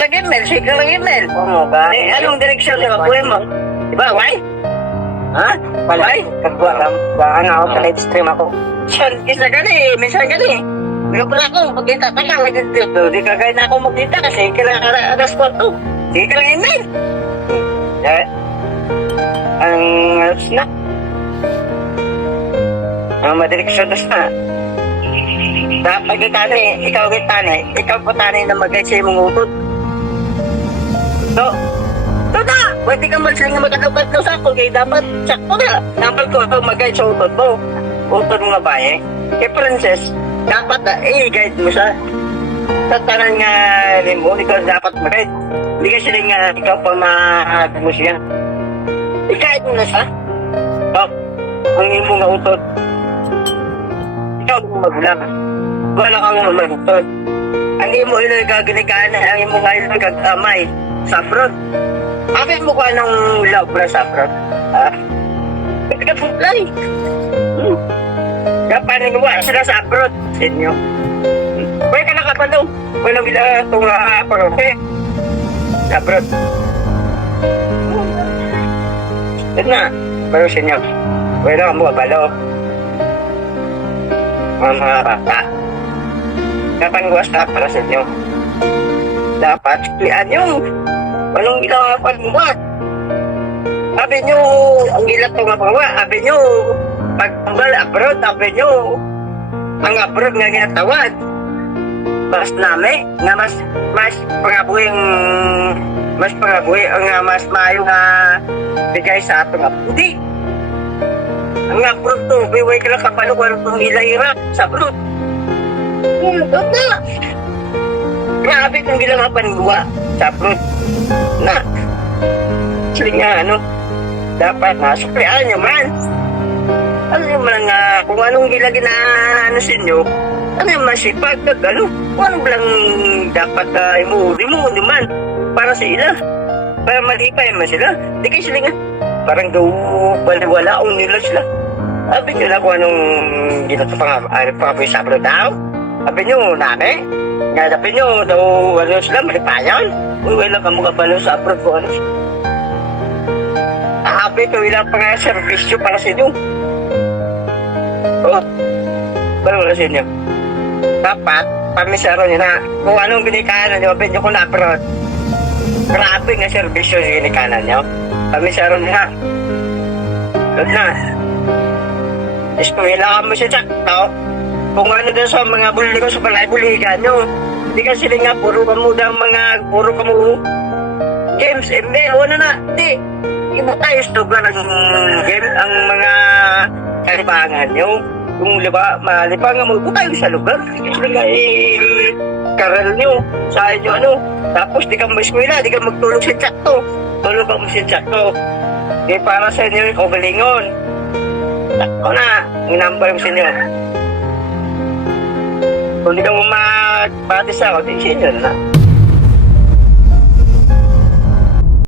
Nag-email, sige ka mag-email. Oo ba? Eh, anong direksyon sa kabuhay mo? Diba, why? Ha? Wala. Why? Kagwa lang. Baka nga ako sa live stream ako. Siyan, isa ka minsan ka Pero pala ako, magkita ka lang, magkita. Di ka kaya na ako magkita kasi kailangan ka alas 4. Sige ka lang email. Eh, ang alas na. Ang madireksyon na. Dapat kita ikaw po tanay na mag-guide sa imong utod. So, na! Pwede kang magsing na magkakapat sa ako kaya dapat sakto na. Dapat ko ito mag-guide sa utod mo. Utod mo nga ba eh? Kaya Princess, dapat na i-guide mo siya. Sa tanan nga rin mo, ikaw dapat mag-guide. Hindi ka sila nga ikaw pa mag mo siya. I-guide mo na siya. So, ang imo nga utod. Ikaw maglang. Wala kang magutod. Ang imo ilo gagalikaan, ang imo nga ilo gagamay sa abroad. Akin mo ko anong love na sa abroad. Ha? Pwede ka putlay. Kaya panagawa sila sa abroad. Sa inyo. Pwede ka nakapalaw. Wala bila itong pag-okay. Sa abroad. Ito na. Pero sa inyo. Pwede ka mo kapalaw. Mga bata. Kapangguas ka para sa inyo. Dapat klian yung anong ginawa pangguas. Sabi nyo, ang ilat ko nga pangguas. Sabi nyo, pagtambal abroad, sabi nyo, ang abroad nga ginatawad. Mas nami, nga mas pangabuhi, nga mas mayo nga bigay sa atong abroad. Hindi. Ang abroad to, biway ka lang kapalo kung anong ilahirap sa abroad. Doon na. Grabe kung bilang panguwa sa abroad. Na. Sila nga, dapat na, suprihan nyo man. Ano yung mga, kung anong gilagin na sa inyo, ano yung masipag, kung ano lang dapat imuhuli mo naman para sa ila. Para malipay man sila. Di kayo sila nga, parang daw baliwalaon nila sila. Sabi nyo na kung anong ginagawa sa abroad daw. Sabi nyo, nami? Nga sabi nyo, daw sila, malipayan. Uy, wala ka mukha pala sa abroad ko, Sabi ko, ilang pa nga servisyo para sa inyo. Oh, wala sa inyo. Dapat, pamisaro nyo na, kung anong binikanan nyo, sabi nyo kung na-abroad. Grabe nga servisyo yung binikanan nyo. Pamisaro nyo na. Doon na. Kailangan mo siya sakto. Kung ano doon sa mga buligan sa balay-buligan nyo. Hindi ka sila nga, puro ka mo games, ano na, hindi. Iba tayo stogla ng game, ang mga kalibangan nyo. Kung malibangan mo, iba tayo sa lugar. Sila nga karal nyo, sa inyo Tapos di ka mag-eskwela, di ka magtulog sa tsakto. Tulog ka mo sa tsakto. Di para sa inyo yung kabalingon. Ako na, yung number mo sa inyo. Kung di ka mo magbati sa ako, di sa inyo na.